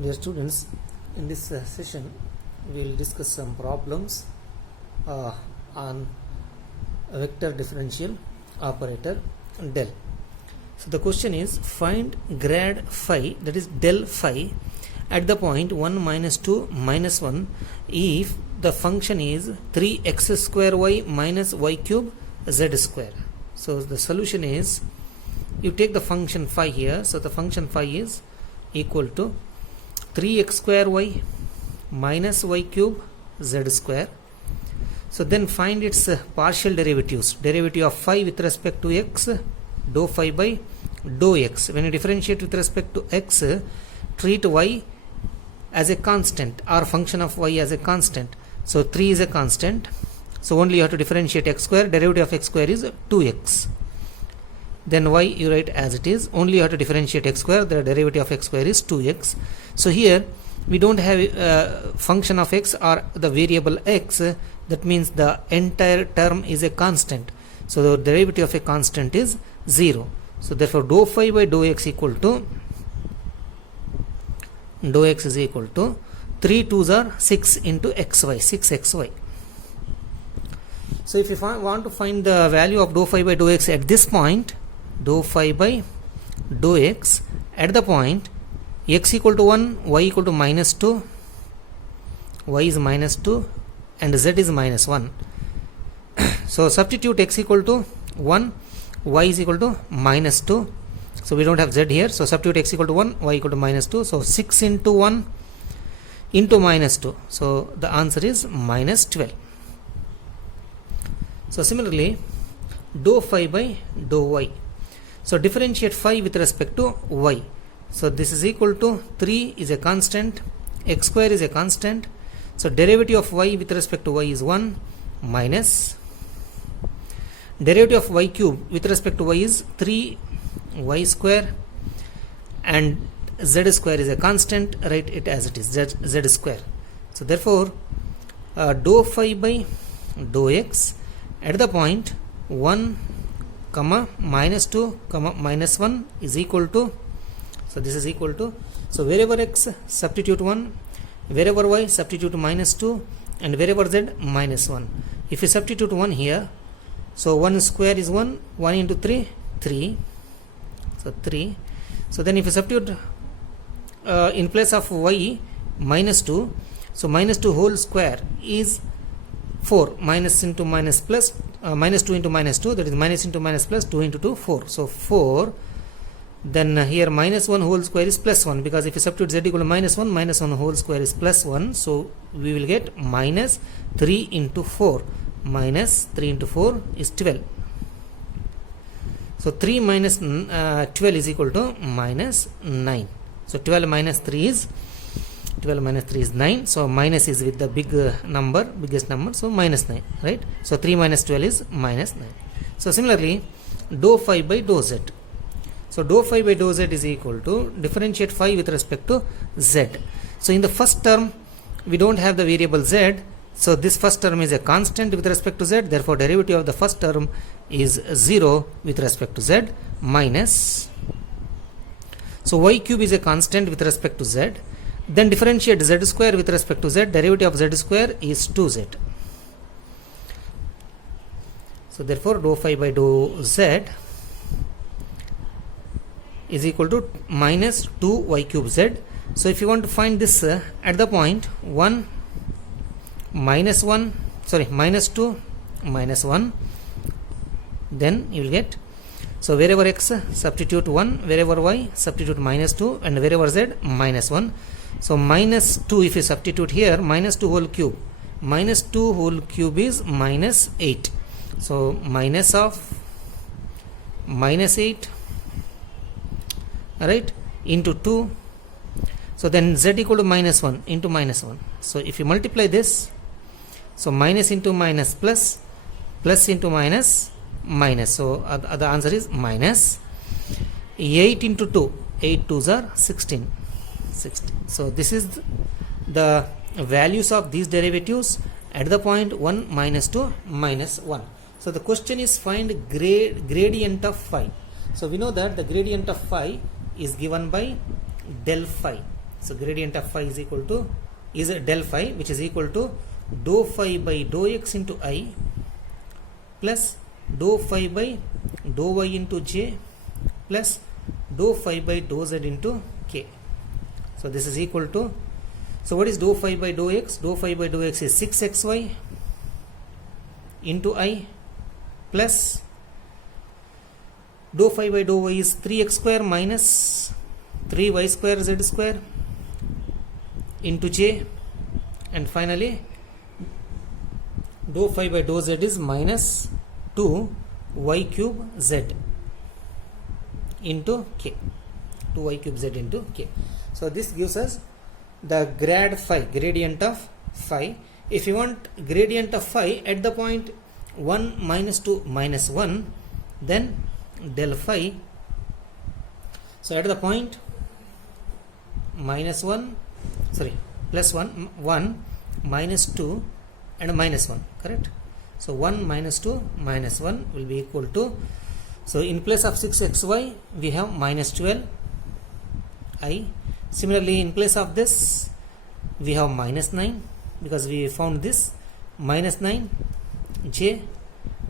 Dear students, in this session we will discuss some problems on a vector differential operator del. So the question is, find grad phi, that is del phi, at the point 1 minus 2 minus 1 if the function is 3x square y minus y cube z square. So the solution is, you take the function phi here. So the function phi is equal to 3x square y minus y cube z square. So then find its partial derivatives. Derivative of phi with respect to x, dou phi by dou x. When you differentiate with respect to x, treat y as a constant or function of y as a constant. So 3 is a constant. So only you have to differentiate x square. Derivative of x square is 2x. Then y you write as it is. Only you have to differentiate x square. The derivative of x square is 2x. So here we don't have a function of x or the variable x. That means the entire term is a constant. So the derivative of a constant is 0. So therefore dou phi by dou x equal to, dou x is equal to 3 2s are 6 into xy, 6xy. So if you want to find the value of dou phi by dou x at this point, dou phi by dou x at the point x equal to 1, y equal to minus 2, y is minus 2 and z is minus 1. So substitute x equal to 1, y is equal to minus 2. So we don't have z here. So substitute x equal to 1, y equal to minus 2. So 6 into 1 into minus 2. So the answer is minus 12. So similarly, dou phi by dou y. So differentiate phi with respect to y. So this is equal to 3 is a constant, x square is a constant. So derivative of y with respect to y is 1 minus derivative of y cube with respect to y is 3 y square, and z square is a constant. Write it as it is, z square. So therefore dou phi by dou x at the point 1 comma minus 2 comma minus 1 is equal to, so this is equal to, so wherever x substitute 1, wherever y substitute minus 2, and wherever z minus 1. If you substitute 1 here, so 1 square is 1, 1 into 3, 3, so 3. So then if you substitute in place of y minus 2, so minus 2 whole square is 4, minus into minus plus, minus 2 into minus 2, that is minus into minus plus, 2 into 2, 4. So 4, then here minus 1 whole square is plus 1, because if you substitute z equal to minus 1, minus 1 whole square is plus 1. So we will get minus 3 into 4. Minus 3 into 4 is 12. So 3 minus 12 is equal to minus 9. So 12 minus 3 is 9. So minus is with the big number, biggest number. So minus 9, right? So 3 minus 12 is minus 9. So similarly, dou phi by dou z. So dou phi by dou z is equal to differentiate phi with respect to z. So in the first term, we don't have the variable z. So this first term is a constant with respect to z. Therefore derivative of the first term is 0 with respect to z minus. So y cube is a constant with respect to z. Then differentiate z square with respect to z. Derivative of z square is 2z. So therefore dou phi by dou z is equal to minus 2y cube z. So if you want to find this at the point 1 minus 1, sorry, minus 2 minus 1, then you will get, so wherever x substitute 1, wherever y substitute minus 2, and wherever z minus 1. So minus 2 if you substitute here, minus 2 whole cube, minus 2 whole cube is minus 8. So minus of minus 8, right, into 2. So then z equal to minus 1 into minus 1. So if you multiply this, so minus into minus plus, plus into minus, minus. So the answer is minus 8 into 2. 8 2s are 16. 16. So this is the values of these derivatives at the point 1 minus 2 minus 1. So the question is, find gradient of phi. So we know that the gradient of phi is given by del phi. So gradient of phi is equal to is del phi, which is equal to dou phi by dou x into I plus dou phi by dou y into j plus dou phi by dou z into k. So this is equal to, so what is dou phi by dou x? Dou phi by dou x is 6xy into I plus dou phi by dou y is 3x square minus 3y square z square into j, and finally dou phi by dou z is minus 2y cube z into k, 2y cube z into k. So this gives us the grad phi, gradient of phi. If you want gradient of phi at the point 1 minus 2 minus 1, then del phi, so at the point minus 1, sorry, plus 1, 1 minus 2 and minus 1, correct? So 1 minus 2 minus 1 will be equal to, so in place of 6xy we have minus 12I. Similarly, in place of this we have minus 9, because we found this, minus 9j,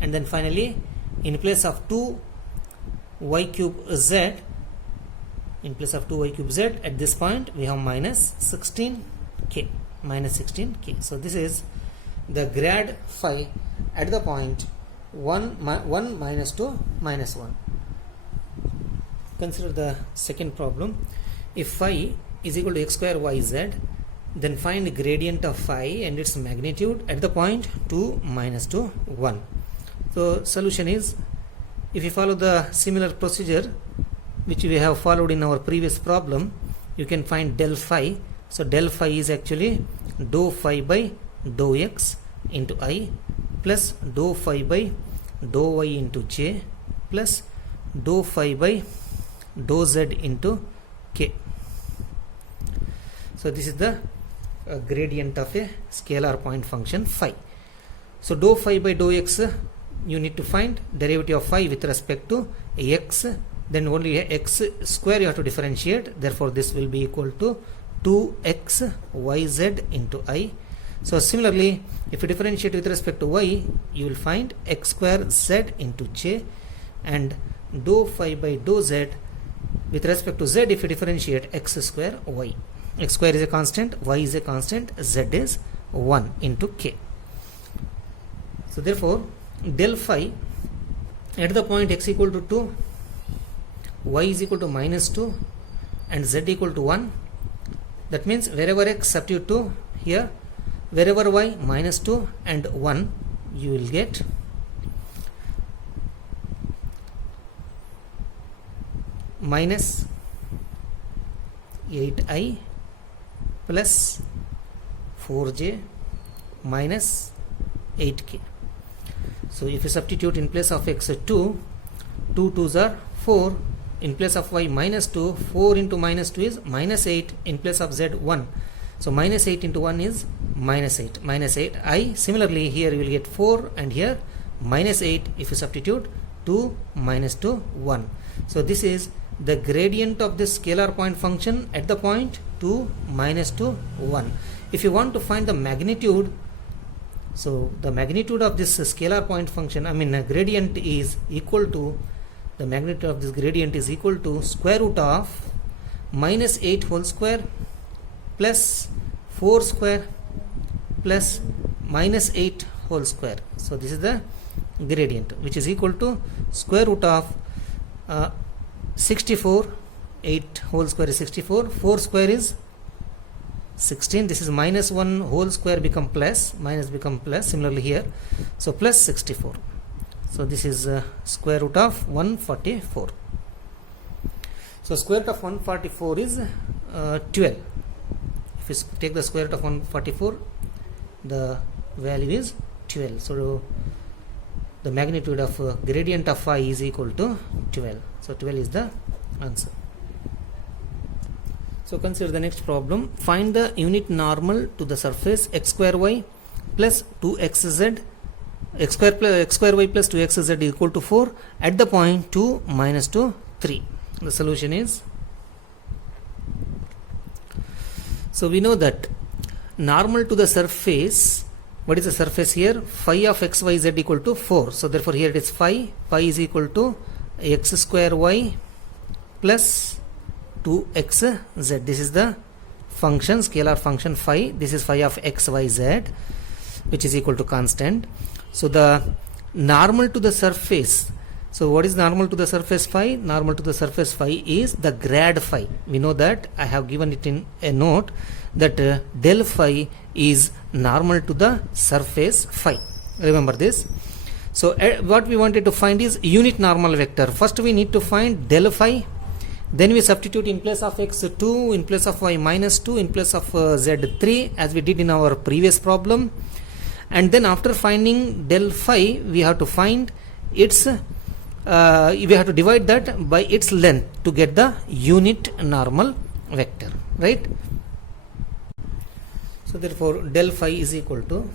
and then finally in place of 2y cube z, in place of 2y cube z at this point we have minus 16k, minus 16k. So this is the grad phi at the point 1 minus 2 minus 1. Consider the second problem. If phi is equal to x square yz, then find the gradient of phi and its magnitude at the point 2 minus 2 1. So solution is, if you follow the similar procedure which we have followed in our previous problem, you can find del phi. So del phi is actually dou phi by dou x into I plus dou phi by dou y into j plus dou phi by dou z into k. So this is the gradient of a scalar point function phi. So dou phi by dou x, you need to find derivative of phi with respect to x, then only x square you have to differentiate, therefore this will be equal to 2x yz into I. So similarly, if you differentiate with respect to y, you will find x square z into j, and dou phi by dou z with respect to z, if you differentiate x square y. X square is a constant, y is a constant, z is 1 into k. So therefore del phi at the point x equal to 2, y is equal to minus 2 and z equal to 1, that means wherever x substitute 2 here, wherever y minus 2 and 1, you will get minus 8i plus 4j minus 8k. So if you substitute in place of x 2 2's are 4, in place of y minus 2, 4 into minus 2 is minus 8, in place of z 1. So minus 8 into 1 is minus 8, minus 8 I. Similarly here you will get 4, and here minus 8 if you substitute 2 minus 2 1. So this is the gradient of this scalar point function at the point 2 minus 2 1. If you want to find the magnitude, so the magnitude of this scalar point function, gradient is equal to, the magnitude of this gradient is equal to square root of minus 8 whole square plus 4 square plus minus 8 whole square. So this is the gradient, which is equal to square root of 64, 8 whole square is 64, 4 square is 16, this is minus 1 whole square become plus, minus become plus, similarly here, so plus 64. So this is square root of 144. So square root of 144 is 12. If you take the square root of 144, the value is 12. So the magnitude of gradient of phi is equal to 12. So 12 is the answer. So consider the next problem. Find the unit normal to the surface x square y plus 2xz, x square y plus 2xz equal to 4 at the point 2 minus 2 3. The solution is, So we know that normal to the surface, what is the surface here? Phi of xyz equal to 4. So therefore here it is phi is equal to x square y plus 2xz. This is the function, scalar function phi. This is phi of xyz, which is equal to constant. So the normal to the surface, so what is normal to the surface phi? Normal to the surface phi is the grad phi. We know that, I have given it in a note, that del phi is normal to the surface phi. Remember this. So what we wanted to find is unit normal vector. First we need to find del phi, then we substitute in place of x 2, in place of y minus 2, in place of z 3, as we did in our previous problem. And then after finding del phi, we have to find its we have to divide that by its length to get the unit normal vector, right? So therefore del phi is equal to,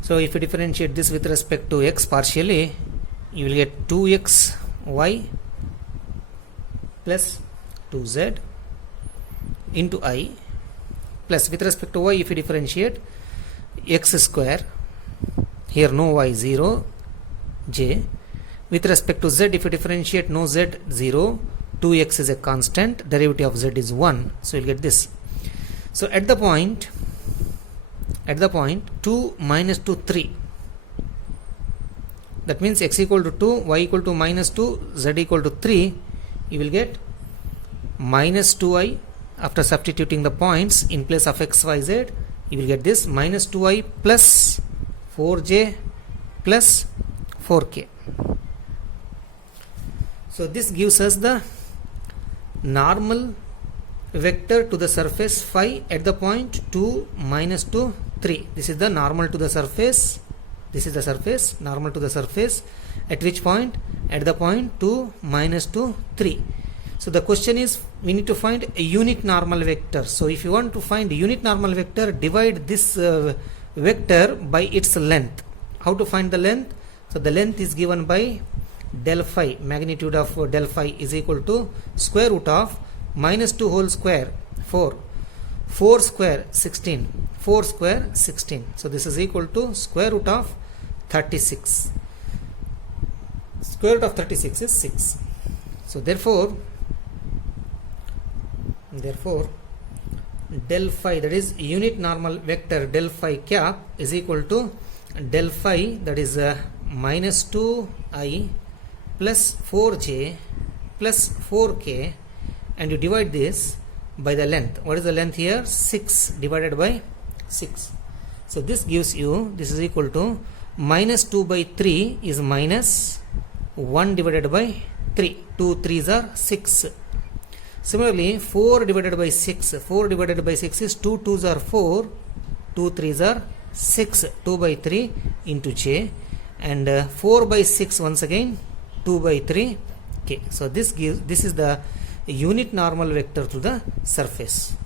so if you differentiate this with respect to x partially, you will get 2xy plus 2z into I, plus with respect to y, if you differentiate x square, here no y 0 j, with respect to z, if you differentiate no z 0, 2x is a constant, derivative of z is 1, so you'll get this. So at the point 2 minus 2 3, that means x equal to 2, y equal to minus 2, z equal to 3, you will get minus 2i. After substituting the points in place of x, y, z, you will get this minus 2i plus 4j plus 4k. So this gives us the normal vector to the surface phi at the point 2 minus 2 3. This is the normal to the surface. This is the surface, normal to the surface, at which point? At the point 2 minus 2 3. So the question is, we need to find a unit normal vector. So if you want to find a unit normal vector, divide this vector by its length. How to find the length? So the length is given by del phi, magnitude of del phi is equal to square root of minus 2 whole square 4, 4 square 16, 4 square 16. So this is equal to square root of 36. Square root of 36 is 6. So therefore del phi, that is unit normal vector del phi cap, is equal to del phi, that is minus 2i plus 4j plus 4k, and you divide this by the length. What is the length here? 6 divided by 6. So this gives you, this is equal to minus 2 by 3 is minus 1 divided by 3. 2 3s are 6. Similarly 4 divided by 6, 4 divided by 6 is 2 2s are 4, 2 3s are 6, 2 by 3 into j, and 4 by 6 once again 2 by 3 k. So this is the unit normal vector to the surface.